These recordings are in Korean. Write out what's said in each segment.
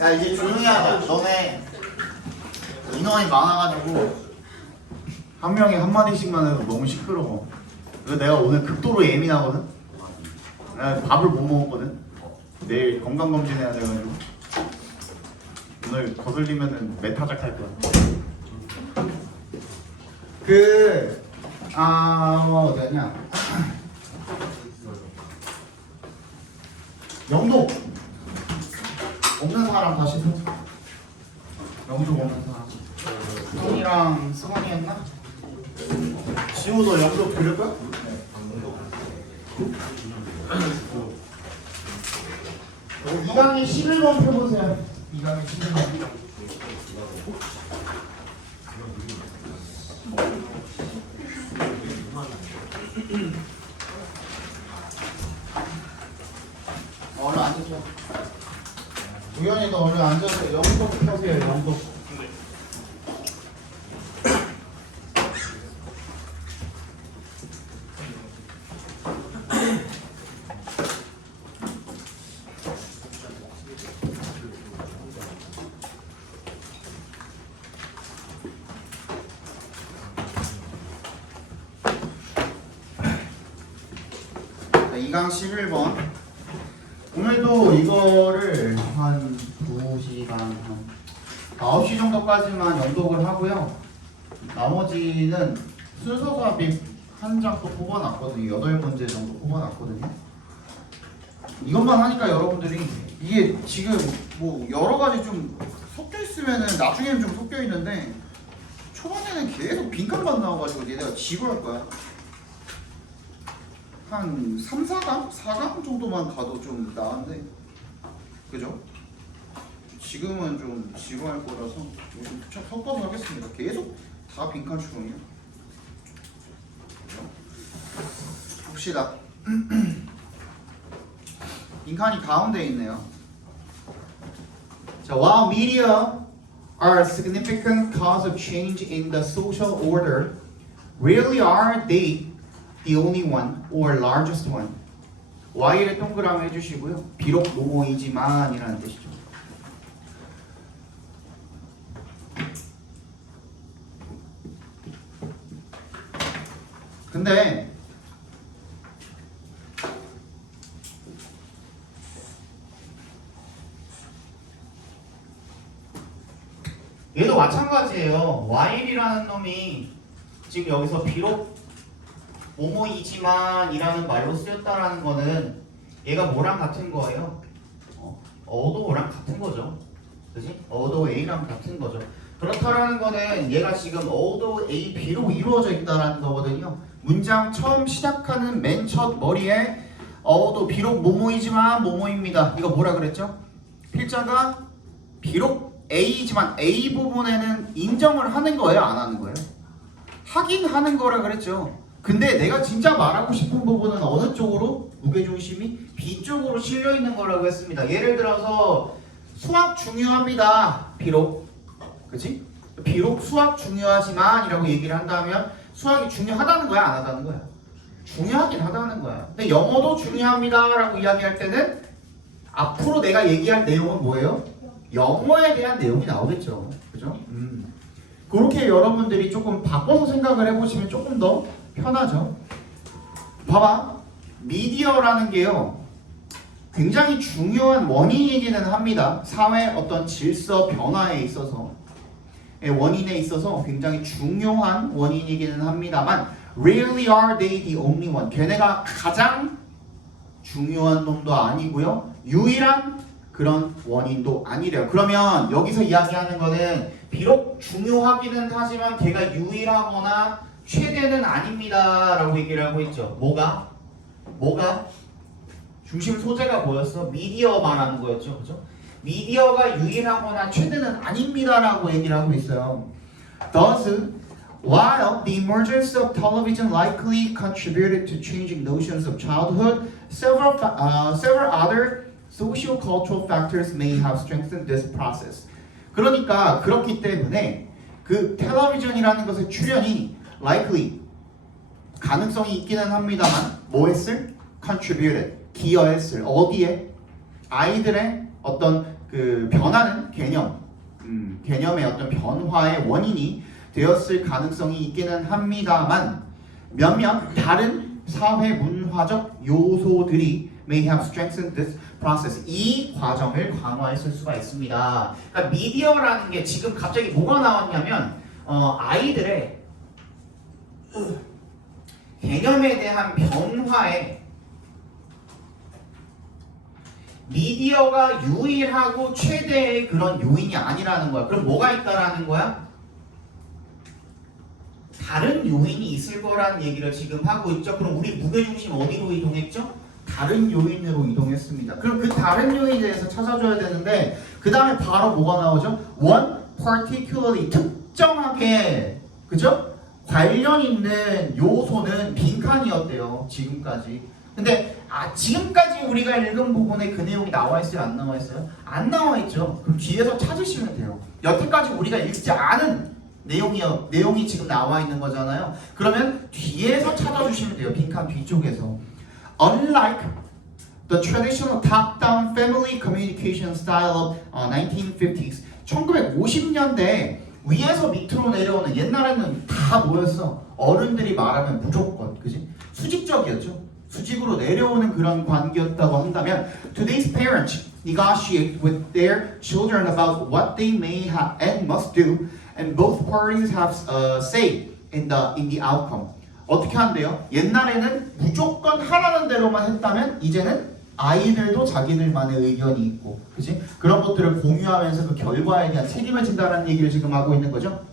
야 이제 조용히 하자. 너네 인원이 많아가지고 한 명이 한 마디씩만 해도 너무 시끄러워. 그래서 내가 오늘 극도로 예민하거든. 내가 밥을 못 먹었거든. 내일 건강검진 해야 돼가지고 오늘 거슬리면은 메타작 할 거야. 어디냐? 영독 없는 사람 다시 서. 영독 없는 사람. 형이랑 승환이 했나? 지호 너 영독 들을 거야? 네. 2강의 11번 펴보세요. 2강의 11번. 얼른 앉으세요. 우연히 너 얼른 앉아서 영독 펴세요. 영독. 자, 2강 11번. 오늘도 이거를 한 2시간 한 9시 정도까지만 연독을 하고요. 나머지는 순서 수합이 한 장 또 뽑아놨거든요. 8문제 정도 뽑아놨거든요. 이것만 하니까 여러분들이 이게 지금 뭐 여러 가지 좀 섞여 있으면은 나중에는 좀 섞여 있는데 초반에는 계속 빈칸만 나와가지고 얘네가 지루할 거야. 한 3, 4강? 4강 정도만 가도 좀 나은데 그죠? 지금은 좀 지루할 거라서 좀 섞어서 하겠습니다. 계속 다 빈칸 추론이요. 봅시다. 빈칸이 가운데 있네요. 자, while media are a significant cause of change in the social order, rarely are they the only one or largest one. Y를 동그라미 해주시고요. 비록 뭐뭐이지만 이라는 뜻이죠. 근데 얘도 마찬가지예요. Y이라는 놈이 지금 여기서 비록 뭐뭐이지만 이라는 말로 쓰였다라는 거는 얘가 뭐랑 같은 거예요? 어도랑 같은 거죠. 그지? 어도 A랑 같은 거죠. 그렇다라는 거는 얘가 지금 어도 A, B로 이루어져 있다라는 거거든요. 문장 처음 시작하는 맨 첫 머리에 어도 비록 뭐뭐이지만 뭐뭐입니다. 이거 뭐라 그랬죠? 필자가 비록 A이지만 A 부분에는 인정을 하는 거예요? 안 하는 거예요? 하긴 하는 거라 그랬죠. 근데 내가 진짜 말하고 싶은 부분은 어느 쪽으로? 무게중심이 B 쪽으로 실려 있는 거라고 했습니다. 예를 들어서 수학 중요합니다. 비록. 그치? 비록 수학 중요하지만 이라고 얘기를 한다면 수학이 중요하다는 거야? 안 하다는 거야? 중요하긴 하다는 거야. 근데 영어도 중요합니다 라고 이야기할 때는 앞으로 내가 얘기할 내용은 뭐예요? 영어에 대한 내용이 나오겠죠. 그죠? 그렇게 여러분들이 조금 바꿔서 생각을 해보시면 조금 더 편하죠. 봐봐. 미디어라는 게요. 굉장히 중요한 원인이기는 합니다. 사회 어떤 질서 변화에 있어서 원인에 있어서 굉장히 중요한 원인이기는 합니다만 rarely are they the only one. 걔네가 가장 중요한 놈도 아니고요. 유일한 그런 원인도 아니래요. 그러면 여기서 이야기하는 거는 비록 중요하기는 하지만 걔가 유일하거나 최대는 아닙니다 라고 얘기를 하고 있죠. 뭐가? 중심 소재가 뭐였어? 미디어 말하는 거였죠. 그죠? 미디어가 유일하거나 최대는 아닙니다 라고 얘기를 하고 있어요. Thus, while the emergence of television likely contributed to changing notions of childhood, several other socio-cultural factors may have strengthened this process. 그러니까 그렇기 때문에 그 텔레비전이라는 것의 출현이 likely 가능성이 있기는 합니다만 뭐 했을? contributed 기여했을 어디에? 아이들의 어떤 그 변하는 개념의 어떤 변화의 원인이 되었을 가능성이 있기는 합니다만 몇몇 다른 사회 문화적 요소들이 may have strengthened this process. 이 과정을 강화했을 수가 있습니다. 그러니까 미디어라는 게 지금 갑자기 뭐가 나왔냐면 아이들의 개념에 대한 변화에 미디어가 유일하고 최대의 그런 요인이 아니라는 거야. 그럼 뭐가 있다라는 거야? 다른 요인이 있을 거라는 얘기를 지금 하고 있죠. 그럼 우리 무게중심 어디로 이동했죠? 다른 요인으로 이동했습니다. 그럼 그 다른 요인에 대해서 찾아줘야 되는데 그 다음에 바로 뭐가 나오죠? one particularly 특정하게 그죠? 관련 있는 요소는 빈칸이었대요. 지금까지. 근데 지금까지 우리가 읽은 부분에 그 내용이 나와 있어요? 안 나와 있어요? 안 나와 있죠. 그럼 뒤에서 찾으시면 돼요. 여태까지 우리가 읽지 않은 내용이 지금 나와 있는 거잖아요. 그러면 뒤에서 찾아주시면 돼요. 빈칸 뒤쪽에서. Unlike the traditional top-down family communication style of 1950s, 1950년대 위에서 밑으로 내려오는 옛날에는 다 뭐였어? 어른들이 말하면 무조건, 그지? 수직적이었죠. 수직으로 내려오는 그런 관계였다고 한다면 today's parents negotiate with their children about what they may have and must do, and both parties have say in the outcome. 어떻게 한대요? 옛날에는 무조건 하라는 대로만 했다면 이제는 아이들도 자기들만의 의견이 있고, 그지? 그런 것들을 공유하면서 그 결과에 대한 책임을 진다는 얘기를 지금 하고 있는 거죠.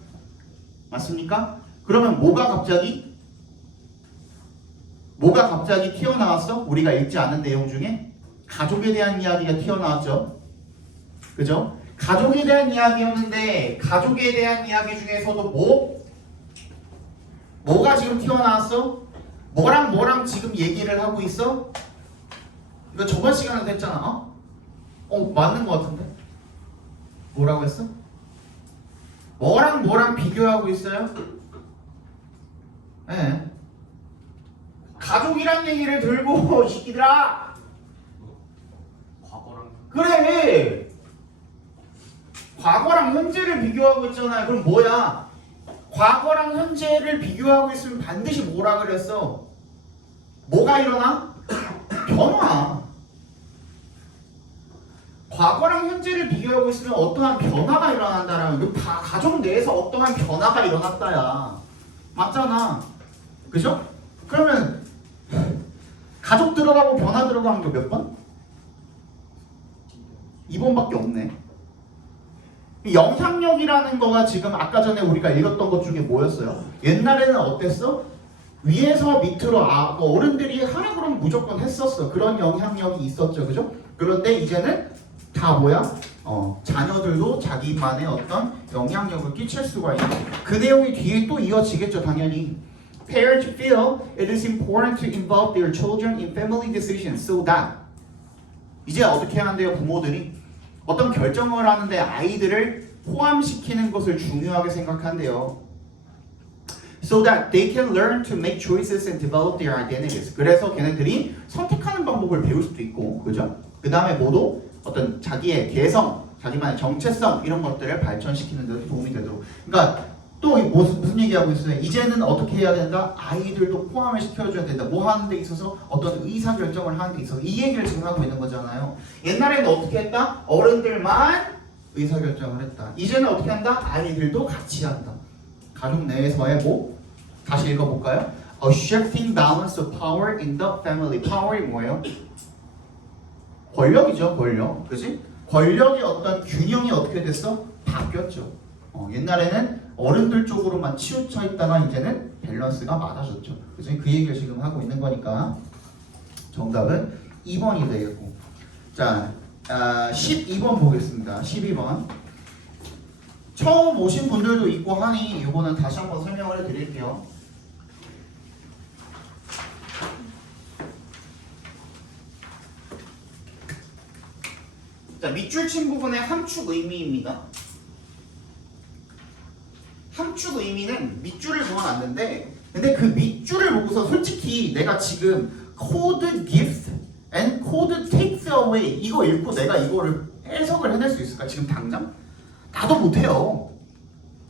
맞습니까? 그러면 뭐가 갑자기 튀어나왔어? 우리가 읽지 않은 내용 중에 가족에 대한 이야기가 튀어나왔죠. 그죠? 가족에 대한 이야기였는데 가족에 대한 이야기 중에서도 뭐가 지금 튀어나왔어? 뭐랑 지금 얘기를 하고 있어? 이거 저번 시간에도 했잖아. 맞는 것 같은데? 뭐라고 했어? 뭐랑 비교하고 있어요? 네. 가족이란 얘기를 들고 이 새끼들아. 과거랑 그래. 과거랑 현재를 비교하고 있잖아요. 그럼 뭐야? 과거랑 현재를 비교하고 있으면 반드시 뭐라 그랬어? 뭐가 일어나? 변화. 과거랑 현재를 비교하고 있으면 어떠한 변화가 일어난다라는 거. 가족 내에서 어떠한 변화가 일어났다야. 맞잖아. 그죠? 그러면 가족 들어가고 변화 들어가는 게 몇 번? 2번밖에 없네. 영향력이라는 거가 지금 아까 전에 우리가 읽었던 것 중에 뭐였어요? 옛날에는 어땠어? 위에서 밑으로 어른들이 하라 그러면 무조건 했었어. 그런 영향력이 있었죠. 그죠? 그런데 이제는 다 뭐야? 자녀들도 자기만의 어떤 영향력을 끼칠 수가 있는 그 내용이 뒤에 또 이어지겠죠. 당연히. Parents feel it is important to involve their children in family decisions so that 이제 어떻게 하는데요? 부모들이 어떤 결정을 하는데 아이들을 포함시키는 것을 중요하게 생각한대요. So that they can learn to make choices and develop their identities. 그래서 걔네들이 선택하는 방법을 배울 수도 있고, 그죠? 그 다음에 모두 어떤 자기의 개성, 자기만의 정체성 이런 것들을 발전시키는 데 도움이 되도록. 그러니까 또 무슨 얘기하고 있어요? 이제는 어떻게 해야 된다? 아이들도 포함을 시켜줘야 된다. 뭐 하는 데 있어서 어떤 의사결정을 하는 데 있어서 이 얘기를 지금 하고 있는 거잖아요. 옛날에는 어떻게 했다? 어른들만 의사결정을 했다. 이제는 어떻게 한다? 아이들도 같이 한다. 가족 내에서의 다시 읽어볼까요? A shifting balance of power in the family. power이 뭐예요? 권력이죠, 권력. 그치? 권력의 어떤 균형이 어떻게 됐어? 바뀌었죠. 옛날에는 어른들 쪽으로만 치우쳐 있다가 이제는 밸런스가 맞아졌죠. 그래서 그 얘기를 지금 하고 있는 거니까 정답은 2번이 되겠고. 자, 12번 보겠습니다. 12번. 처음 오신 분들도 있고 하니 이거는 다시 한번 설명을 해드릴게요. 자, 밑줄 친 부분의 함축 의미입니다. 함축 의미는 밑줄을 그어놨는데 근데 그 밑줄을 보고서 솔직히 내가 지금 code gives and code takes away 이거 읽고 내가 이거를 해석을 해낼 수 있을까? 지금 당장? 나도 못해요.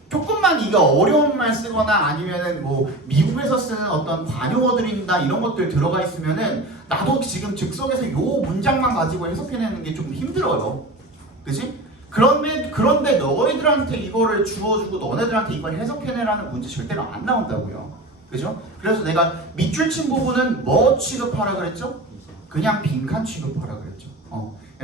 조금만 이게 어려운 말 쓰거나 아니면은 뭐 미국에서 쓰는 어떤 관용어들이나 이런 것들 들어가 있으면은 나도 지금 즉석에서 요 문장만 가지고 해석해내는 게 좀 힘들어요. 그치? 그런데 너희들한테 이거를 주어주고 너네들한테 이걸 해석해내라는 문제 절대로 안 나온다고요. 그죠? 그래서 내가 밑줄 친 부분은 뭐 취급하라 그랬죠? 그냥 빈칸 취급하라 그랬죠.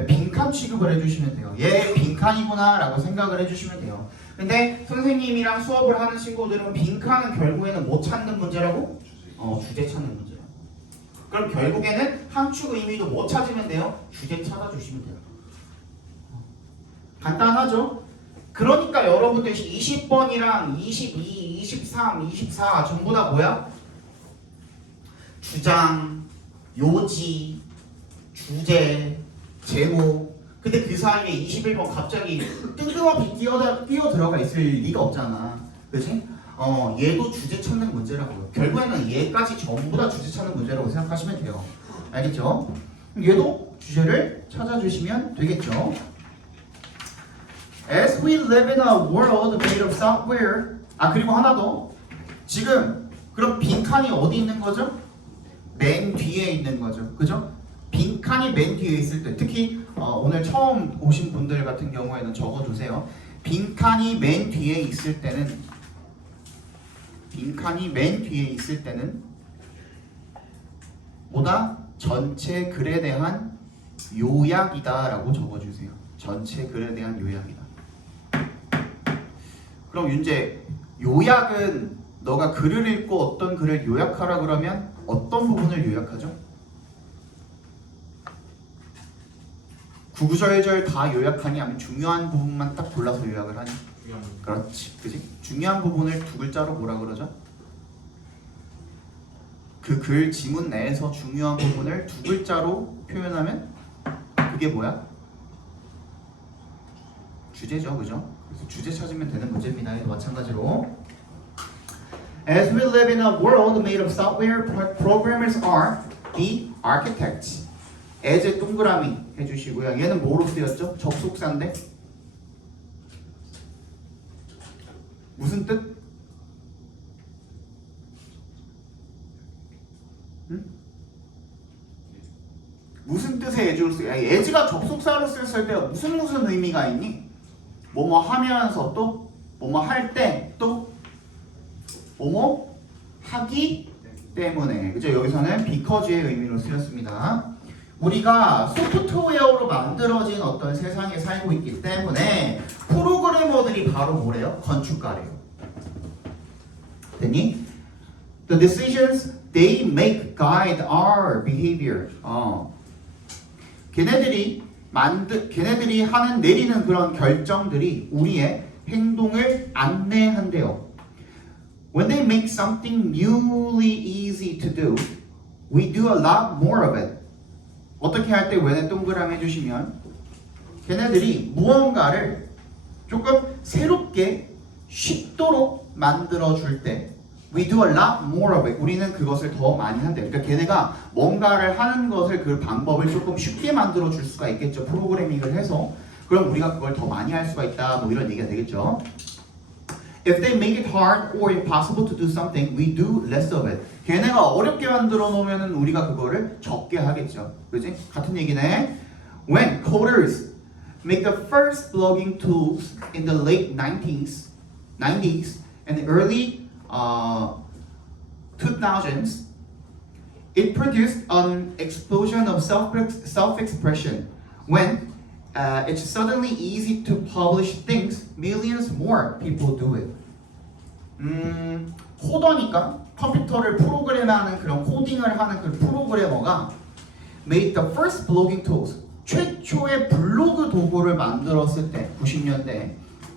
빈칸 취급을 해주시면 돼요. 얘 빈칸이구나 라고 생각을 해주시면 돼요. 근데 선생님이랑 수업을 하는 친구들은 빈칸은 결국에는 못 찾는 문제라고? 주제 찾는 문제라고. 그럼 결국에는 함축 의미도 못 찾으면 돼요? 주제 찾아주시면 돼요. 간단하죠? 그러니까 여러분들 20번이랑 22, 23, 24 전부 다 뭐야? 주장, 요지, 주제, 제목. 근데 그 사이에 21번 갑자기 뜬금없이 뛰어 들어가 있을 리가 없잖아. 그치? 얘도 주제 찾는 문제라고요. 결국에는 얘까지 전부 다 주제 찾는 문제라고 생각하시면 돼요. 알겠죠? 얘도 주제를 찾아주시면 되겠죠. As we live in a world made of software. 그리고 하나 더. 지금 그럼 빈칸이 어디 있는 거죠? 맨 뒤에 있는 거죠. 그죠? 빈칸이 맨 뒤에 있을 때, 특히 오늘 처음 오신 분들 같은 경우에는 적어두세요. 빈칸이 맨 뒤에 있을 때는 뭐다? 전체 글에 대한 요약이다 라고 적어주세요. 전체 글에 대한 요약이다. 그럼 윤재, 요약은 너가 글을 읽고 어떤 글을 요약하라 그러면 어떤 부분을 요약하죠? 구구절절 다 요약하니 아니면 중요한 부분만 딱 골라서 요약을 하니? 그렇지, 그지? 중요한 부분을 두 글자로 뭐라 그러죠? 그 글 지문 내에서 중요한 부분을 두 글자로 표현하면 그게 뭐야? 주제죠, 그죠? 그래서 주제 찾으면 되는 문제입니다. 마찬가지로 As we live in a world made of software, programmers are the architects. as의 동그라미 해주시고요. 얘는 뭐로 쓰였죠? 접속사인데 무슨 뜻? 응? 무슨 뜻의 as를 써요? as가 접속사로 쓰였을 때 무슨 의미가 있니? 뭐뭐 하면서 또 뭐뭐 할 때 또 뭐뭐 하기 때문에. 그죠? 여기서는 because의 의미로 쓰였습니다. 우리가 소프트웨어로 만들어진 어떤 세상에 살고 있기 때문에 프로그래머들이 바로 뭐래요? 건축가래요. 됐니? The decisions they make guide our behavior. 걔네들이 내리는 그런 결정들이 우리의 행동을 안내한대요. When they make something newly easy to do, we do a lot more of it. 어떻게 할 때 when에 동그라미 해주시면 걔네들이 무언가를 조금 새롭게 쉽도록 만들어줄 때 we do a lot more of it. 우리는 그것을 더 많이 한대요. 그러니까 걔네가 뭔가를 하는 것을 그 방법을 조금 쉽게 만들어줄 수가 있겠죠. 프로그래밍을 해서. 그럼 우리가 그걸 더 많이 할 수가 있다. 뭐 이런 얘기가 되겠죠. If they make it hard or impossible to do something, we do less of it. 걔네가 어렵게 만들어 놓으면은 우리가 그거를 적게 하겠죠. 그지? 같은 얘기네. When coders make the first blogging tools in the late 90s and early 2000s, it produced an explosion of self-expression. When it's suddenly easy to publish things, millions more people do it. 코더니까 컴퓨터를 프로그램하는 그런 코딩을 하는 그 프로그래머가 made the first blogging tools. 최초의 블로그 도구를 만들었을 때 90년대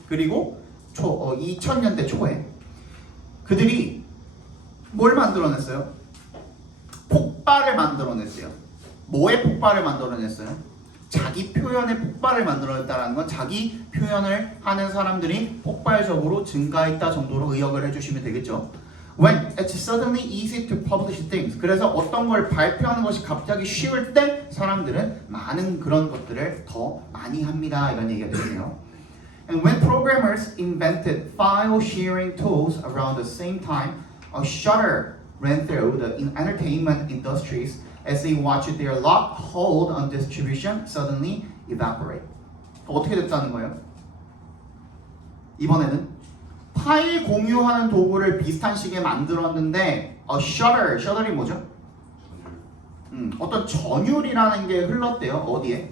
그리고 2000년대 초에 그들이 뭘 만들어냈어요? 폭발을 만들어냈어요. 뭐의 폭발을 만들어냈어요? 자기 표현의 폭발을 만들어냈다는 건 자기 표현을 하는 사람들이 폭발적으로 증가했다 정도로 의역을 해주시면 되겠죠. When it's suddenly easy to publish things. 그래서 어떤 걸 발표하는 것이 갑자기 쉬울 때 사람들은 많은 그런 것들을 더 많이 합니다. 이런 얘기가 되네요. And when programmers invented file sharing tools around the same time, a shudder ran through the entertainment industries as they watched their lock hold on distribution suddenly evaporate. 어떻게 됐다는 거예요? 이번에는 파일 공유하는 도구를 비슷한 식에 만들었는데 shudder이 뭐죠? 어떤 전율이라는 게 흘렀대요. 어디에?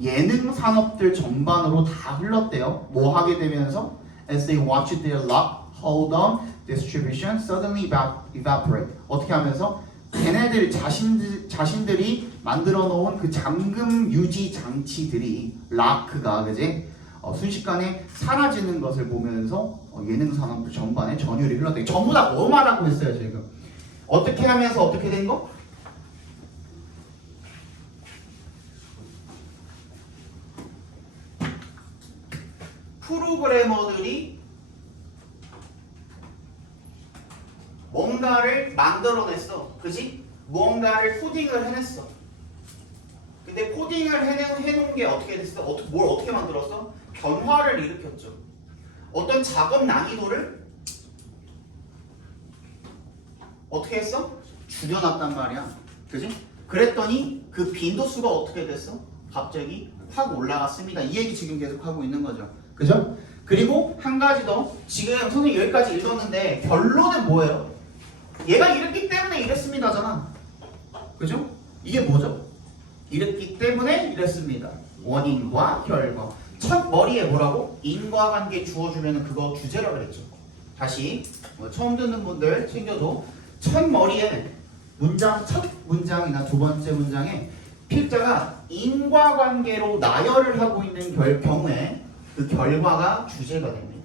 예능 산업들 전반으로 다 흘렀대요. 뭐 하게 되면서 as they watched their lock hold on distribution suddenly evaporate. 어떻게 하면서 걔네들 자신들이 만들어 놓은 그 잠금 유지 장치들이 락크가 그지? 순식간에 사라지는 것을 보면서 예능 산업들 전반에 전율이 흘렀대. 전부 다 뭐 말하고 있어요 지금? 어떻게 하면서 어떻게 된 거? 프로그래머들이 뭔가를 만들어냈어. 그지? 무언가를 코딩을 해냈어. 근데 코딩을 해놓은 게 어떻게 됐어? 뭘 어떻게 만들었어? 변화를 일으켰죠. 어떤 작업 난이도를 어떻게 했어? 줄여놨단 말이야. 그지? 그랬더니 그 빈도수가 어떻게 됐어? 갑자기 확 올라갔습니다. 이 얘기 지금 계속 하고 있는 거죠. 그죠? 그리고 한 가지 더. 지금 선생님 여기까지 읽었는데 결론은 뭐예요? 얘가 이랬기 때문에 이랬습니다잖아. 그죠? 이게 뭐죠? 이랬기 때문에 이랬습니다. 원인과 결과. 첫 머리에 뭐라고? 인과관계 주어주면 그거 주제라 그랬죠. 다시 처음 듣는 분들 챙겨줘. 첫 머리에 첫 문장이나 두 번째 문장에 필자가 인과관계로 나열을 하고 있는 경우에 그 결과가 주제가 됩니다.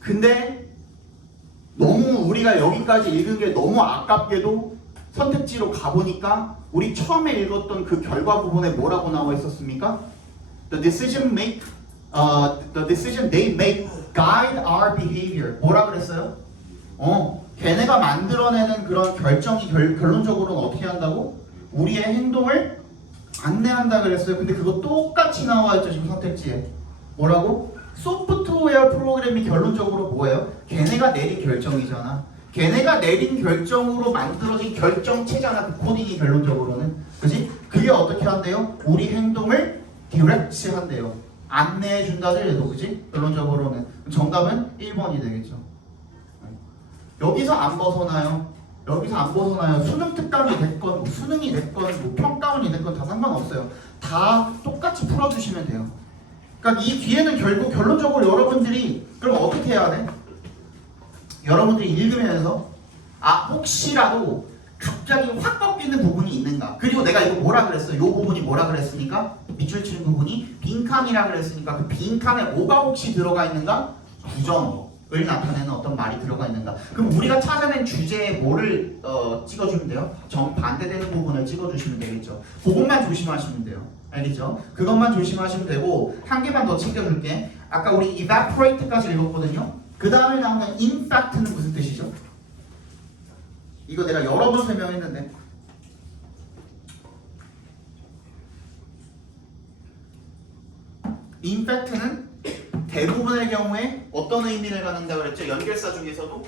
근데 너무 우리가 여기까지 읽은 게 너무 아깝게도 선택지로 가보니까 우리 처음에 읽었던 그 결과 부분에 뭐라고 나와 있었습니까? The decision they make guide our behavior. 뭐라 그랬어요? 걔네가 만들어내는 그런 결정이 결론적으로는 어떻게 한다고? 우리의 행동을 안내한다 그랬어요. 근데 그거 똑같이 나와 있죠 지금 선택지에. 뭐라고? 소프트웨어 프로그램이 결론적으로 뭐예요? 걔네가 내린 결정이잖아. 걔네가 내린 결정으로 만들어진 결정체잖아. 그 코딩이 결론적으로는. 그지? 그게 어떻게 한대요? 우리 행동을 디렉트 한대요. 안내해 준다죠 얘도. 그지? 결론적으로는. 정답은 1번이 되겠죠. 여기서 안 벗어나요. 여기서 안 벗어나요. 수능 특강이 됐건 수능이 됐건 뭐 평가원이 됐건 다 상관없어요. 다 똑같이 풀어주시면 돼요. 그러니까 이 뒤에는 결국 결론적으로 여러분들이 그럼 어떻게 해야 돼? 여러분들이 읽으면서 혹시라도 갑자기 확 꺾이는 부분이 있는가? 그리고 내가 이거 뭐라 그랬어? 이 부분이 뭐라 그랬으니까? 밑줄 치는 부분이 빈칸이라 그랬으니까 그 빈칸에 뭐가 혹시 들어가 있는가? 부정을 나타내는 어떤 말이 들어가 있는가? 그럼 우리가 찾아낸 주제에 뭐를 찍어주면 돼요? 정반대되는 부분을 찍어주시면 되겠죠. 그것만 조심하시면 돼요. 알겠죠? 그것만 조심하시면 되고 한 개만 더 챙겨줄게. 아까 우리 evaporate까지 읽었거든요. 그 다음에 나오는 in fact는 무슨 뜻이죠? 이거 내가 여러 번 설명했는데 in fact는 대부분의 경우에 어떤 의미를 갖는다고 그랬죠? 연결사 중에서도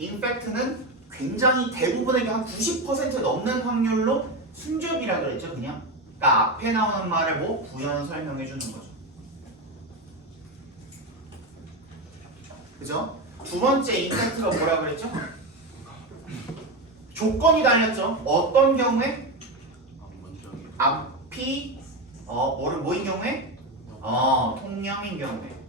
in fact는 굉장히 대부분의 경우 한 90% 넘는 확률로 순접이라 그랬죠, 그냥. 그러니까 앞에 나오는 말을 뭐 부연 설명해 주는 거죠. 그죠? 두 번째 인펙트가 뭐라 그랬죠? 조건이 달렸죠. 어떤 경우에? 앞이 뭐인 경우에? 통념인 경우에.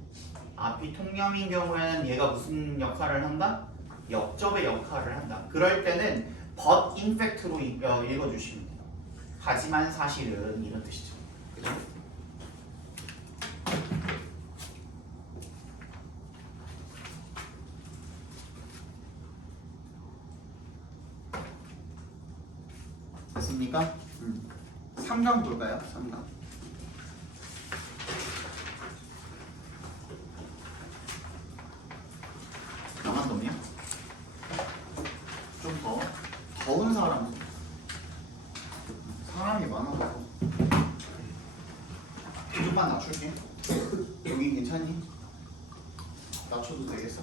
앞이 통념인 경우에는 얘가 무슨 역할을 한다? 역접의 역할을 한다. 그럴 때는 but in fact로 읽어주시면 돼요. 하지만 사실은 이런 뜻이죠. 그죠? 볼까요? 3강 볼까요? 3강. 나만 덥냐? 좀 더 더운 사람이 많아서 조금만 낮출게. 여기 괜찮니? 낮춰도 되겠어?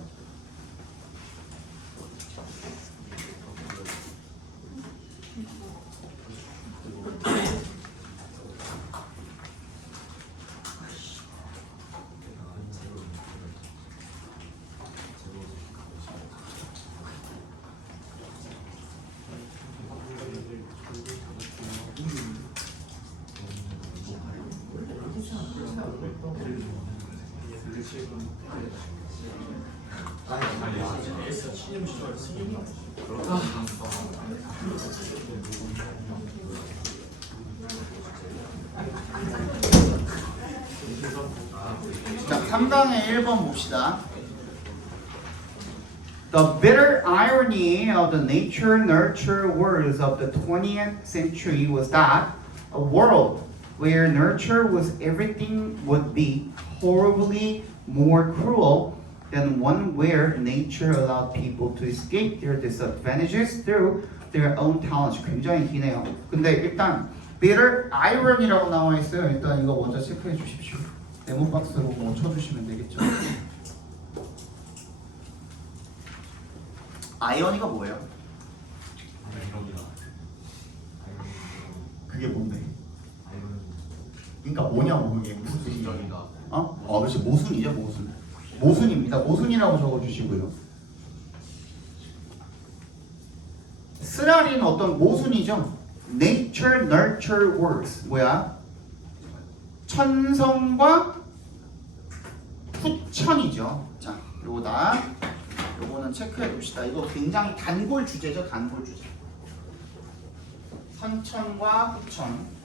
자, 3강의 1번 봅시다. The bitter irony of the nature-nurture words of the 20th century was that a world where nurture was everything would be horribly more cruel than one where nature allowed people to escape their disadvantages through their own talents. 굉장히 기네요. 근데 일단 bitter irony라고 나와 있어요. 일단 이거 먼저 체크해 주십시오. 네모 박스로 뭐 쳐주시면 되겠죠. 아이러니가 뭐예요? 그게 뭔데? 그러니까 뭐냐고 그게 무슨 뜻이야? 그렇지 모순이죠 모순. 모순입니다. 모순이라고 적어주시고요. 쓰라리는 어떤 모순이죠. Nature, nurture words 뭐야? 천성과 후천이죠. 자, 요거는 체크해 봅시다. 이거 굉장히 단골 주제죠, 단골 주제. 선천과 후천.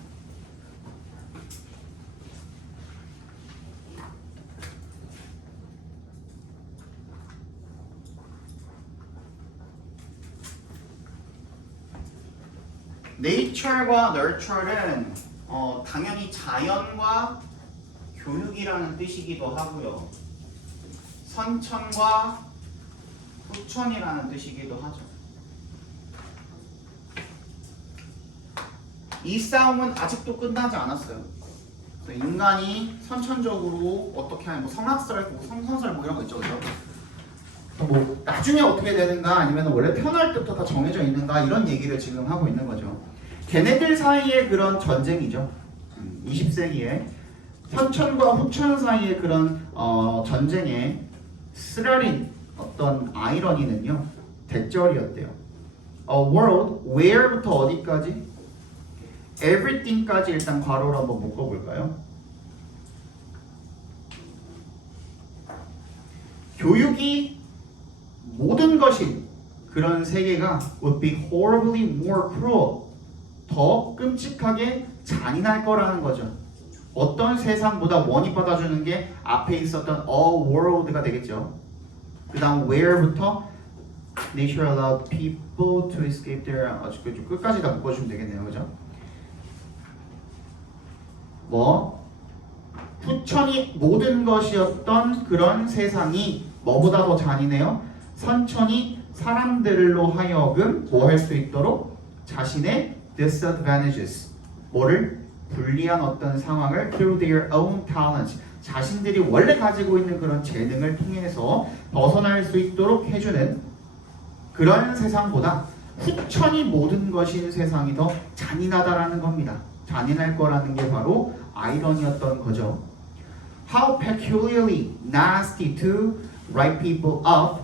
Nature과 nurture는 당연히 자연과 교육이라는 뜻이기도 하고요. 선천과 후천이라는 뜻이기도 하죠. 이 싸움은 아직도 끝나지 않았어요. 인간이 선천적으로 어떻게 하는 성악설, 성선설 이런 거 있죠, 그죠? 뭐 나중에 어떻게 되는가 아니면 원래 태어날 때부터 다 정해져 있는가 이런 얘기를 지금 하고 있는 거죠. 걔네들 사이의 그런 전쟁이죠. 20세기에 선천과 후천 사이의 그런 전쟁에 쓰라린 어떤 아이러니는요 대절이었대요. A world where부터 어디까지? everything까지 일단 괄호로 한번 묶어볼까요? 교육이 모든 것인 그런 세계가 would be horribly more cruel 더 끔찍하게 잔인할 거라는 거죠. 어떤 세상보다 원이 받아주는 게 앞에 있었던 a world가 되겠죠. 그 다음 where부터 nature allowed people to escape their 아주 끝까지 다 묶어주면 되겠네요. 그죠? 후천이 모든 것이었던 그런 세상이 뭐보다 더 잔인해요? 선천이 사람들로 하여금 뭐 할 수 있도록 자신의 disadvantages 뭐를 불리한 어떤 상황을 through their own talents 자신들이 원래 가지고 있는 그런 재능을 통해서 벗어날 수 있도록 해주는 그런 세상보다 후천이 모든 것인 세상이 더 잔인하다라는 겁니다. 잔인할 거라는 게 바로 아이러니였던 거죠. How peculiarly nasty to write people up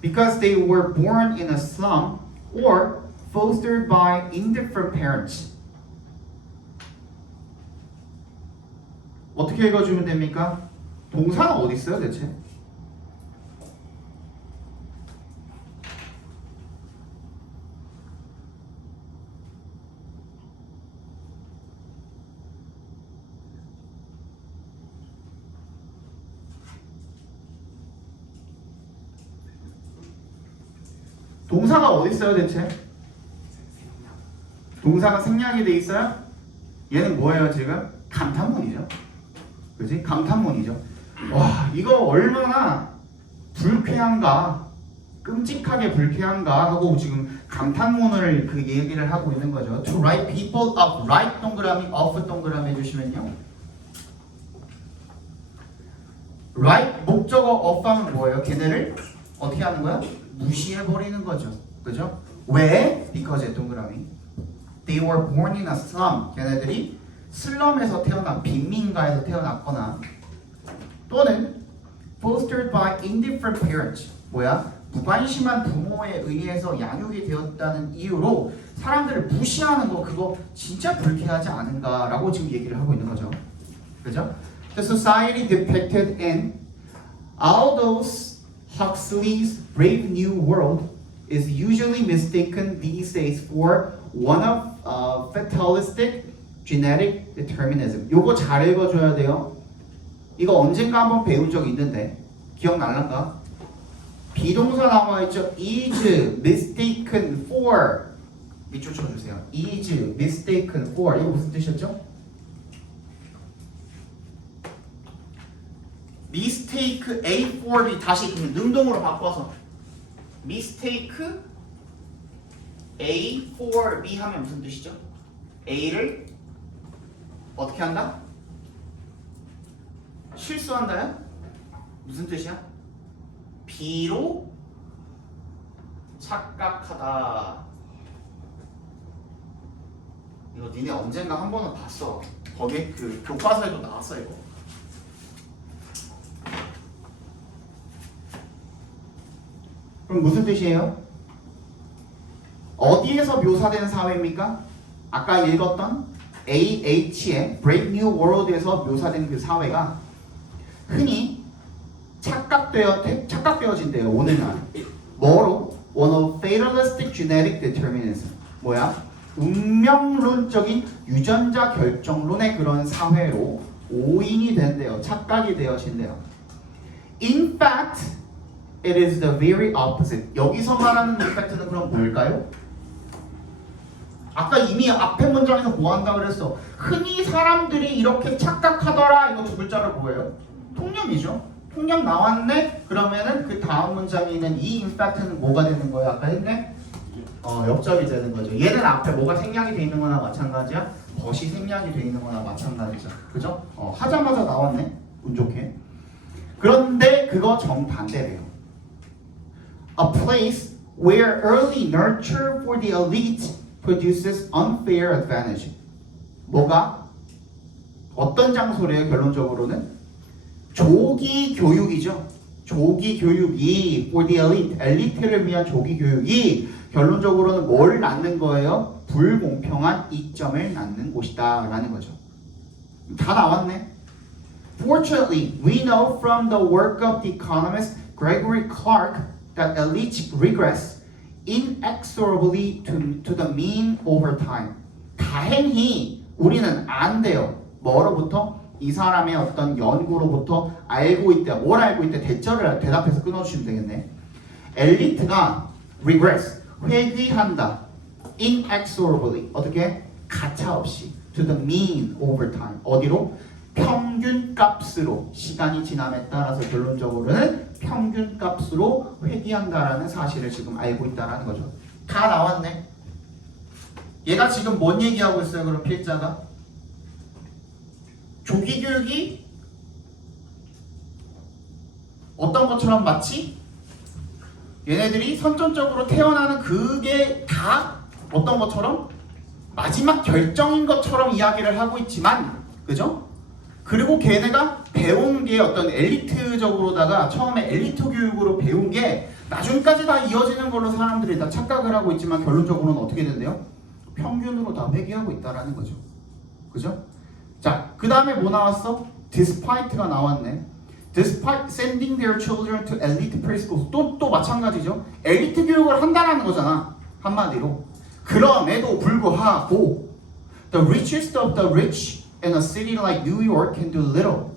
because they were born in a slum or fostered by indifferent parents. 어떻게 읽어주면 됩니까? 동사가 어디 있어요 대체? 동사가 어디 있어요 대체? 동사가 생략이 돼 있어요? 얘는 뭐예요 지금? 감탄문이죠. 그지? 감탄문이죠. 와 이거 얼마나 불쾌한가, 끔찍하게 불쾌한가 하고 지금 감탄문을 그 얘기를 하고 있는 거죠. To write people up, write 동그라미, of 동그라미 해주시면요. write 목적어 of 하면 뭐예요? 걔네를 어떻게 하는 거야? 무시해버리는 거죠. 그죠? 왜? Because 동그라미. They were born in a slum. 걔네들이 슬럼에서 태어난 빈민가에서 태어났거나 또는 fostered by indifferent parents. 뭐야? 무관심한 부모에 의해서 양육이 되었다는 이유로 사람들을 무시하는 거 그거 진짜 불쾌하지 않은가라고 지금 얘기를 하고 있는 거죠. 그죠? The society depicted in Aldous Huxley's Brave New World is usually mistaken these days for one of fatalistic genetic determinism. 요거 잘 읽어줘야 돼요. 이거 언젠가 한번 배운 적 있는데 기억날란가? 비동사 나와 있죠. is mistaken for 밑줄 쳐주세요. is mistaken for 이거 무슨 뜻이었죠? mistake A for B 다시 능동으로 바꿔서 mistake A for B 하면 무슨 뜻이죠? A를 어떻게 한다? 실수한다요? 무슨 뜻이야? B로 착각하다. 이거 니네 언젠가 한 번은 봤어. 거기에 그 교과서에도 나왔어 이거. 그럼 무슨 뜻이에요? 어디에서 묘사된 사회입니까? 아까 읽었던 AH의 Brave New World에서 묘사된 그 사회가 흔히 착각되어진대요. 오늘날 뭐로? One of fatalistic genetic determinism. 뭐야? 운명론적인 유전자 결정론의 그런 사회로 오인이 된대요. 착각이 되어진대요. In fact, it is the very opposite. 여기서 말하는 effect는 그럼 뭘까요? 아까 이미 앞에 문장에서 뭐 한다 그랬어? 흔히 사람들이 이렇게 착각하더라. 이거 두 글자로 뭐예요? 통념이죠. 통념 나왔네? 그러면은 그 다음 문장에 있는 이 인팩트는 뭐가 되는 거예요? 아까 했네? 역접이 되는 거죠. 얘는 앞에 뭐가 생략이 돼 있는 거나 마찬가지야? 것이 생략이 돼 있는 거나 마찬가지죠. 그죠? 하자마자 나왔네? 운 좋게. 그런데 그거 정반대래요. A place where early nurture for the elite produces unfair advantage. 뭐가? 어떤 장소래요? 결론적으로는? 조기 교육이죠. 조기 교육이 for the elite, 엘리트를 위한 조기 교육이 결론적으로는 뭘 낳는 거예요? 불공평한 이점을 낳는 곳이다 라는 거죠. 다 나왔네. Fortunately, we know from the work of the economist Gregory Clark that elites regress inexorably to the mean over time. 다행히 우리는 안 돼요. 뭐로부터? 이 사람의 어떤 연구로부터 알고 있대. 뭘 알고 있대? 대답해서 끊어주시면 되겠네. 엘리트가 regress, 회귀한다. inexorably, 어떻게? 가차없이 to the mean over time. 어디로? 평균값으로 시간이 지남에 따라서 결론적으로는 평균값으로 회귀한다라는 사실을 지금 알고 있다라는 거죠. 다 나왔네. 얘가 지금 뭔 얘기하고 있어요? 그럼 필자가 조기 교육이 어떤 것처럼 마치 얘네들이 선천적으로 태어나는 그게 다 어떤 것처럼 마지막 결정인 것처럼 이야기를 하고 있지만, 그죠? 그리고 걔네가 배운 게 어떤 엘리트적으로다가 처음에 엘리트 교육으로 배운 게 나중까지 다 이어지는 걸로 사람들이 다 착각을 하고 있지만 결론적으로는 어떻게 된대요? 평균으로 다 회귀하고 있다라는 거죠. 그죠? 자, 그 다음에 뭐 나왔어? Despite가 나왔네. Despite sending their children to elite preschools. 또 마찬가지죠. 엘리트 교육을 한다라는 거잖아. 한마디로. 그럼에도 불구하고 the richest of the rich in a city like New York can do little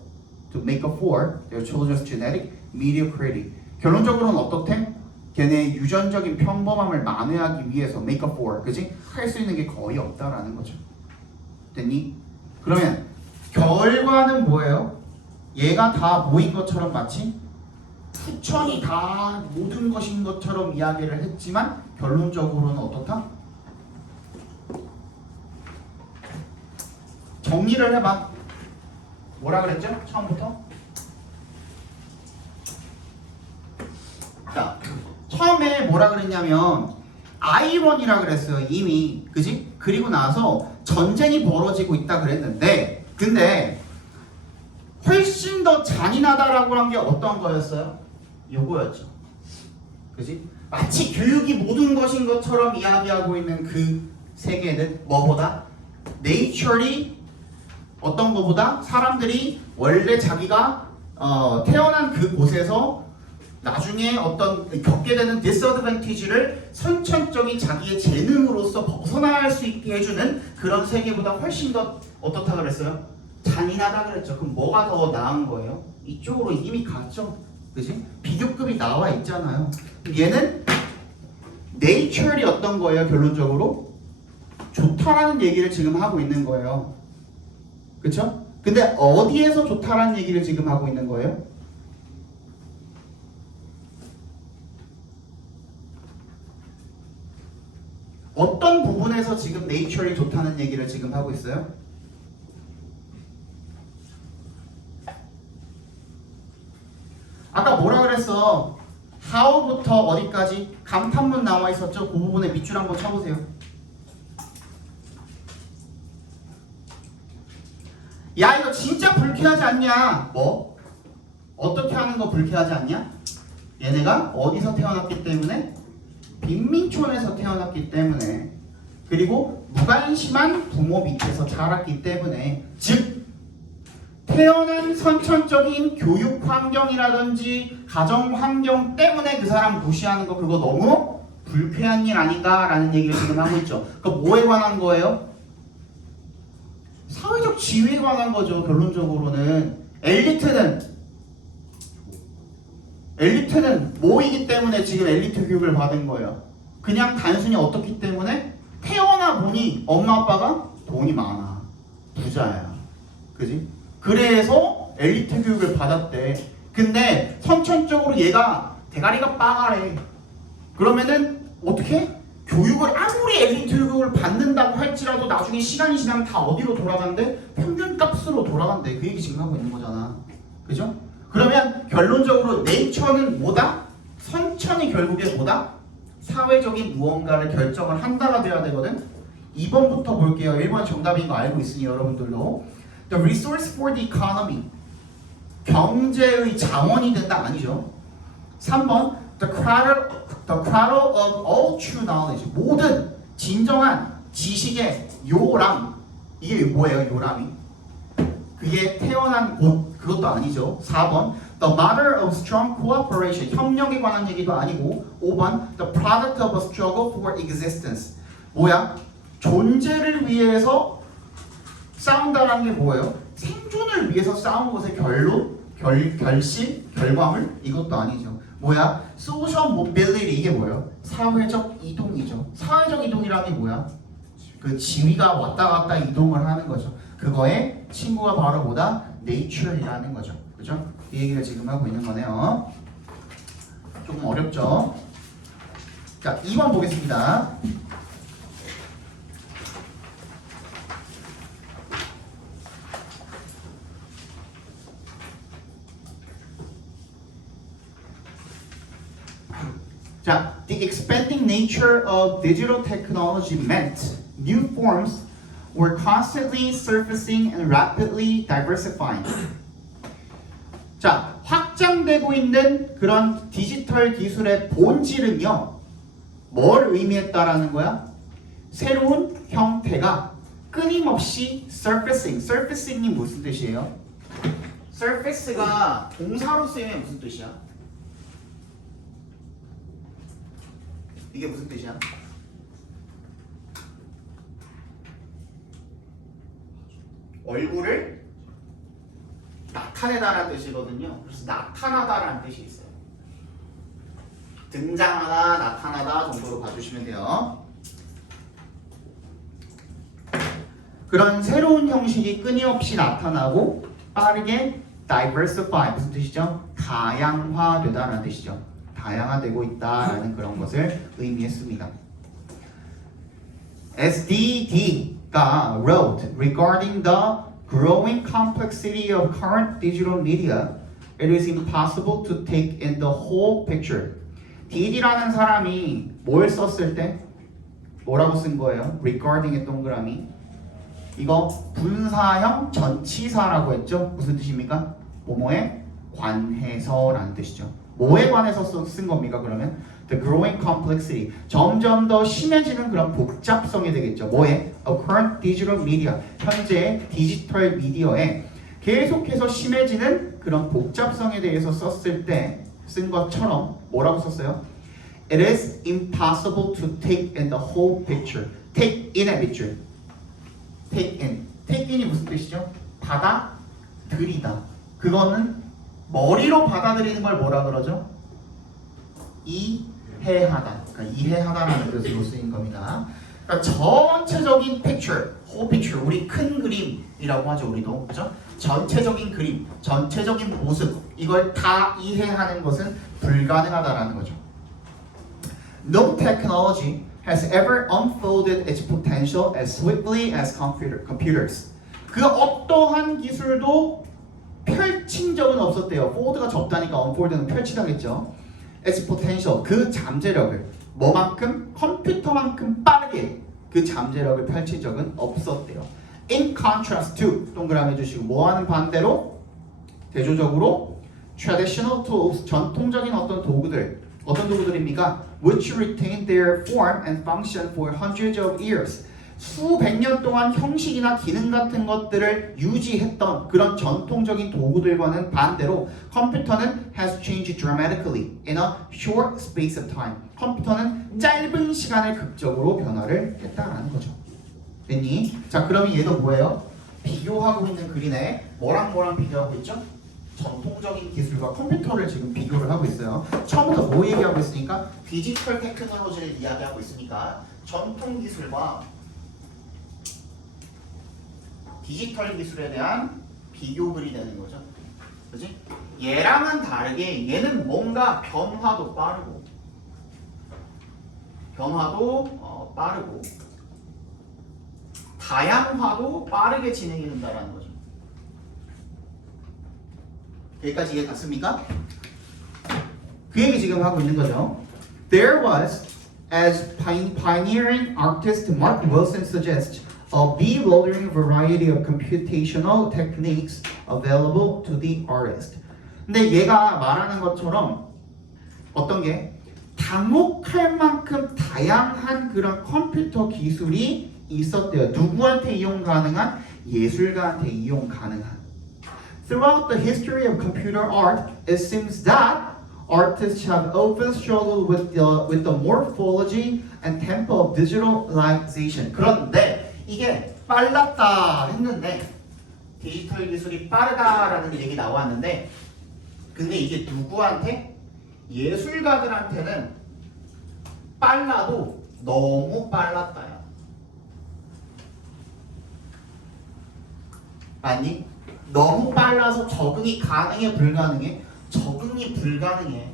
to make up for their children's genetic mediocrity. 결론적으로는 어떻대? 걔네의 유전적인 평범함을 만회하기 위해서 make up for, 그지? 할 수 있는 게 거의 없다라는 거죠. 됐니? 그러면 결과는 뭐예요? 얘가 다 모인 것처럼 마치 후천이 다 모든 것인 것처럼 이야기를 했지만 결론적으로는 어떻다? 정리를 해봐. 뭐라 그랬죠? 처음부터? 자, 처음에 뭐라 그랬냐면 I1이라 그랬어요. 이미. 그지? 그리고 나서 전쟁이 벌어지고 있다 그랬는데 근데 훨씬 더 잔인하다라고 한 게 어떤 거였어요? 요거였죠. 그지? 마치 교육이 모든 것인 것처럼 이야기하고 있는 그 세계는 뭐보다? Nature이 어떤 거보다 사람들이 원래 자기가 태어난 그 곳에서 나중에 어떤 겪게 되는 디스어드밴티지를 선천적인 자기의 재능으로서 벗어날 수 있게 해주는 그런 세계보다 훨씬 더 어떻다 그랬어요? 잔인하다 그랬죠. 그럼 뭐가 더 나은 거예요? 이쪽으로 이미 갔죠. 그지? 비교급이 나와 있잖아요. 얘는 내이처리 어떤 거예요? 결론적으로 좋다라는 얘기를 지금 하고 있는 거예요. 그쵸? 근데 어디에서 좋다라는 얘기를 지금 하고 있는 거예요? 어떤 부분에서 지금 네이처리 좋다는 얘기를 지금 하고 있어요? 아까 뭐라 그랬어? how부터 어디까지? 감탄문 나와 있었죠? 그 부분에 밑줄 한번 쳐보세요. 야 이거 진짜 불쾌하지 않냐? 뭐? 어떻게 하는 거 불쾌하지 않냐? 얘네가 어디서 태어났기 때문에? 빈민촌에서 태어났기 때문에 그리고 무관심한 부모 밑에서 자랐기 때문에 즉 태어난 선천적인 교육 환경이라든지 가정 환경 때문에 그 사람 무시하는 거 그거 너무 불쾌한 일 아닌가라는 얘기를 지금 하고 있죠. 그 뭐에 관한 거예요? 사회적 지위에 관한 거죠. 결론적으로는 엘리트는 뭐이기 때문에 지금 엘리트 교육을 받은 거예요. 그냥 단순히 어떻기 때문에 태어나 보니 엄마 아빠가 돈이 많아. 부자야. 그지? 그래서 엘리트 교육을 받았대. 근데 선천적으로 얘가 대가리가 빠가래. 그러면은 어떻게? 교육을 아무리 엘리트 교육을 받는다고 할지라도 나중에 시간이 지나면 다 어디로 돌아간대? 평균값으로 돌아간대. 그 얘기 지금 하고 있는 거잖아. 그죠? 그러면 결론적으로 네이처는 뭐다? 선천이 결국에 뭐다? 사회적인 무언가를 결정을 한다가 돼야 되거든. 2번부터 볼게요. 1번 정답인 거 알고 있으니 여러분들도 The resource for the economy 경제의 자원이 된다 아니죠. 3번 The cradle of all true knowledge 모든 진정한 지식의 요람 이게 뭐예요? 요람이 그게 태어난 곳 그것도 아니죠. 4번 The mother of strong cooperation 협력에 관한 얘기도 아니고 5번 The product of a struggle for existence 뭐야? 존재를 위해서 싸운다라는 게 뭐예요? 생존을 위해서 싸운 것의 결론, 결실, 결과물 이것도 아니죠. 뭐야? Social mobility 이게 뭐예요? 사회적 이동이죠. 사회적 이동이라는 게 뭐야? 그 지위가 왔다 갔다 이동을 하는 거죠. 그거의 친구가 바로 뭐다? Nature이라는 거죠. 그죠? 이 얘기를 지금 하고 있는 거네요. 조금 어렵죠? 자, 2번 보겠습니다. 자, the expanding nature of digital technology meant new forms were constantly surfacing and rapidly diversifying. 자, 확장되고 있는 그런 디지털 기술의 본질은요, 뭘 의미했다라는 거야? 새로운 형태가 끊임없이 surfacing. surfacing이 무슨 뜻이에요? surface가 동사로 쓰이면 무슨 뜻이야? 이게 무슨 뜻이야? 얼굴을 나타내다라는 뜻이거든요. 그래서 나타나다라는 뜻이 있어요. 등장하다, 나타나다 정도로 봐주시면 돼요. 그런 새로운 형식이 끊임없이 나타나고 빠르게 diversify 무슨 뜻이죠? 다양화되다라는 뜻이죠. 다양화되고 있다라는 그런 것을 의미했습니다. SDD가 wrote regarding the growing complexity of current digital media, it is impossible to take in the whole picture. DD라는 사람이 뭘 썼을 때 뭐라고 쓴 거예요? regarding의 동그라미. 이거 분사형 전치사라고 했죠? 무슨 뜻입니까? 뭐뭐에 관해서라는 뜻이죠. 뭐에 관해서 쓴 겁니까? 그러면 the growing complexity, 점점 더 심해지는 그런 복잡성이 되겠죠. 뭐에? A current digital media, 현재 디지털 미디어에 계속해서 심해지는 그런 복잡성에 대해서 썼을 때 쓴 것처럼 뭐라고 썼어요? It is impossible to take in the whole picture. take in의 밑줄. take in. take in이 무슨 뜻이죠? 받아들이다. 그거는 머리로 받아들이는 걸 뭐라 그러죠? 이해하다. 그러니까 이해하다라는 뜻으로 쓰인 겁니다. 그러니까 전체적인 picture, whole picture, 우리 큰 그림이라고 하죠, 우리도. 그죠? 전체적인 그림, 전체적인 모습, 이걸 다 이해하는 것은 불가능하다라는 거죠. No technology has ever unfolded its potential as swiftly as computers. 그 어떠한 기술도 펼친 적은 없었대요. fold가 접다니까 unfold는 펼치다겠죠. its potential, 그 잠재력을 뭐만큼? 컴퓨터만큼 빠르게 그 잠재력을 펼친 적은 없었대요. In contrast to, 동그라미 해주시고 뭐하는 반대로? 대조적으로 traditional tools, 전통적인 어떤 도구들, 어떤 도구들입니까? Which retain their form and function for hundreds of years. 수백 년 동안 형식이나 기능 같은 것들을 유지했던 그런 전통적인 도구들과는 반대로 컴퓨터는 has changed dramatically in a short space of time. 컴퓨터는 짧은 시간에 극적으로 변화를 했다라는 거죠. 됐니? 자, 그러면 얘도 뭐예요? 비교하고 있는 글이네. 뭐랑 비교하고 있죠? 전통적인 기술과 컴퓨터를 지금 비교를 하고 있어요. 처음부터 뭐 얘기하고 있으니까? 디지털 테크놀로지를 이야기하고 있으니까 전통 기술과 디지털 기술에 대한 비교글이 되는 거죠. 그지? 얘랑은 다르게 얘는 뭔가 변화도 빠르고 다양화도 빠르게 진행이 된다는 거죠. 여기까지 이해 갔습니까? 그 얘기 지금 하고 있는 거죠. There was, as pioneering artist Mark Wilson suggests, a bewildering variety of computational techniques available to the artist. 근데 얘가 말하는 것처럼 어떤 게 당혹할 만큼 다양한 그런 컴퓨터 기술이 있었대요. 누구한테 이용 가능한? 예술가한테 이용 가능한. Throughout the history of computer art, it seems that artists have often struggled with the morphology and tempo of digitalization. 그런데 이게 빨랐다 했는데 디지털 기술이 빠르다라는 얘기 나왔는데 근데 이게 누구한테? 예술가들한테는 빨라도 너무 빨랐다야. 맞니? 너무 빨라서 적응이 가능해 불가능해? 적응이 불가능해.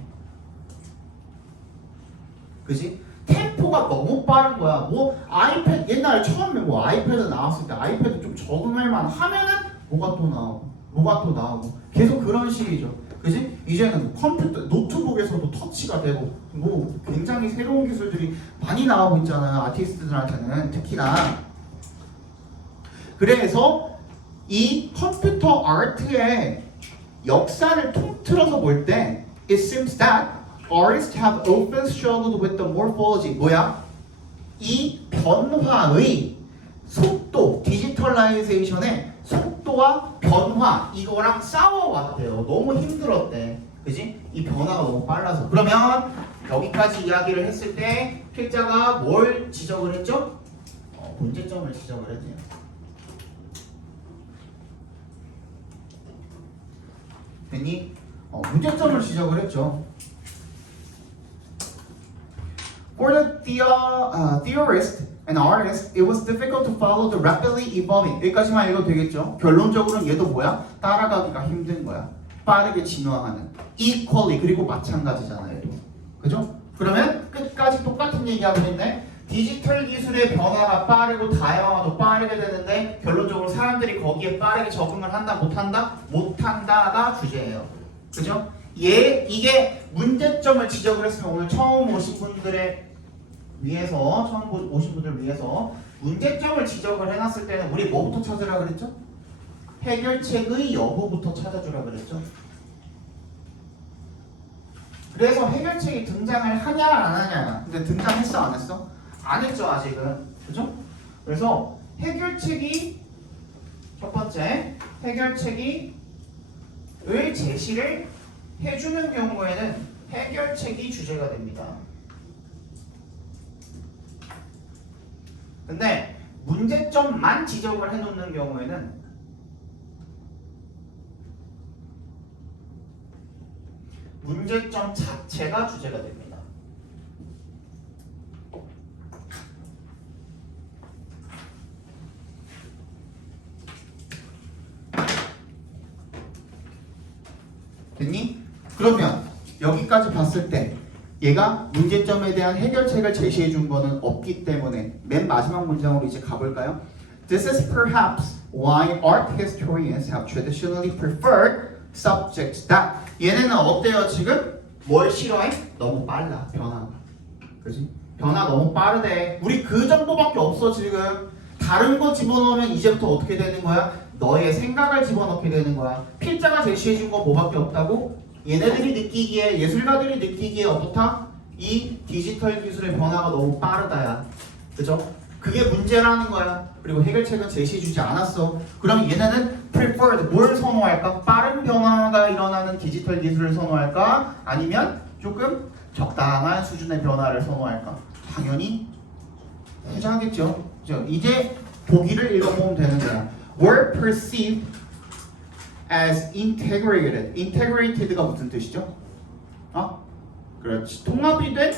그지? 템포가 너무 빠른 거야. 뭐 아이패드 옛날에 처음에 뭐 아이패드 나왔을 때 아이패드 좀 적응할 만 하면은 뭐가 또 나오고 계속 그런 식이죠. 그지? 이제는 컴퓨터 노트북에서도 터치가 되고 뭐 굉장히 새로운 기술들이 많이 나오고 있잖아요. 아티스트들한테는 특히나. 그래서 이 컴퓨터 아트의 역사를 통틀어서 볼 때 it seems that artists have often struggled with the morphology. 뭐야? 이 변화의 속도, 디지털라이제이션의 속도와 변화 이거랑 싸워왔대요. 너무 힘들었대. 그지? 이 변화가 너무 빨라서. 그러면 여기까지 이야기를 했을 때 필자가 뭘 지적을 했죠? 문제점을 지적을 했네요. 됐니? 문제점을 지적을 했죠. For the theorist and artist, it was difficult to follow the rapidly evolving. 여기까지만 읽어도 되겠죠? 결론적으로는 얘도 뭐야? 따라가기가 힘든 거야. 빠르게 진화하는. Equally 그리고 마찬가지잖아요. 얘도. 그죠? 그러면 끝까지 똑같은 얘기하고 있네. 디지털 기술의 변화가 빠르고 다양화도 빠르게 되는데 결론적으로 사람들이 거기에 빠르게 적응을 한다 못한다? 못한다가 주제예요. 그죠? 이게 문제점을 지적을 했으면 오늘 처음 오신 분들 위해서 문제점을 지적을 해놨을 때는 우리 뭐부터 찾으라 그랬죠? 해결책의 여부부터 찾아주라 그랬죠. 그래서 해결책이 등장을 하냐 안 하냐. 근데 등장했어 안 했어? 안 했죠 아직은. 그죠? 그래서 해결책이 첫 번째 해결책이 을 제시를 해주는 경우에는 해결책이 주제가 됩니다. 근데 문제점만 지적을 해놓는 경우에는 문제점 자체가 주제가 됩니다. 됐니? 그러면 여기까지 봤을 때 얘가 문제점에 대한 해결책을 제시해 준 거는 없기 때문에 맨 마지막 문장으로 이제 가볼까요? This is perhaps why art historians have traditionally preferred subjects that 얘네는 어때요 지금? 뭘 싫어해? 너무 빨라 변화가. 그지? 변화 너무 빠르대. 우리 그 정도밖에 없어 지금. 다른 거 집어넣으면 이제부터 어떻게 되는 거야? 너의 생각을 집어넣게 되는 거야. 필자가 제시해 준 거 뭐밖에 없다고? 얘네들이 느끼기에 예술가들이 느끼기에 어떻다? 이 디지털 기술의 변화가 너무 빠르다야. 그죠? 그게 문제라는 거야. 그리고 해결책은 제시해주지 않았어. 그럼 얘네는 preferred 뭘 선호할까? 빠른 변화가 일어나는 디지털 기술을 선호할까? 아니면 조금 적당한 수준의 변화를 선호할까? 당연히 후자겠죠. 이제 보기를 읽어보면 되는 거야. were perceived as integrated. integrated가 무슨 뜻이죠? 그렇지. 통합이 된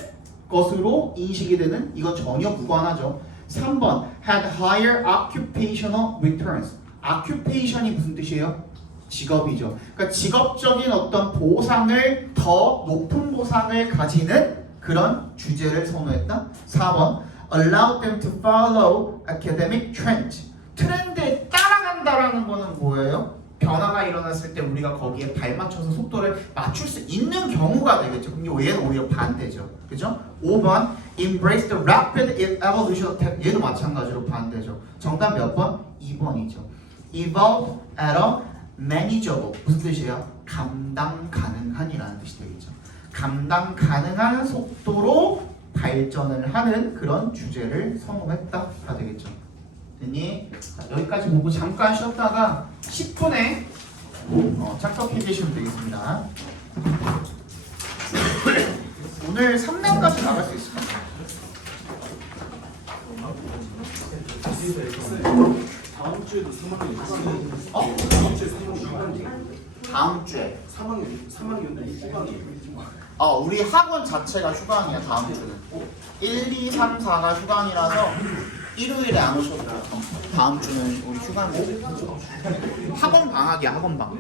것으로 인식이 되는 이건 전혀 무관하죠. 3번 had higher occupational returns. occupation이 무슨 뜻이에요? 직업이죠. 그러니까 직업적인 어떤 보상을 더 높은 보상을 가지는 그런 주제를 선호했다. 4번 allow them to follow academic trends. 트렌드에 따라간다라는 거는 뭐예요? 변화가 일어났을 때 우리가 거기에 발맞춰서 속도를 맞출 수 있는 경우가 되겠죠. 근데 얘는 오히려 반대죠. 그죠? 5번 embrace the rapid evolution of tech. 얘도 마찬가지로 반대죠. 정답 몇 번? 2번이죠. evolve at a manageable. 무슨 뜻이에요? 감당 가능한이라는 뜻이 되겠죠. 감당 가능한 속도로 발전을 하는 그런 주제를 선호했다가 되겠죠. 됐니? 여기까지 보고 잠깐 쉬었다가 10분에 착석해 계시면 되겠습니다. 오늘 3단까지 나갈 수 있을까? 다음 주에도 3학년 다음 주에 3학년들이 휴강이에요. 우리 학원 자체가 휴강이야. 다음 주는 1, 2, 3, 4가 휴강이라서 일요일에 안 오셔도 돼요. 다음 주는 우리 휴강이에요. 학원 방학이야. 학원 방학.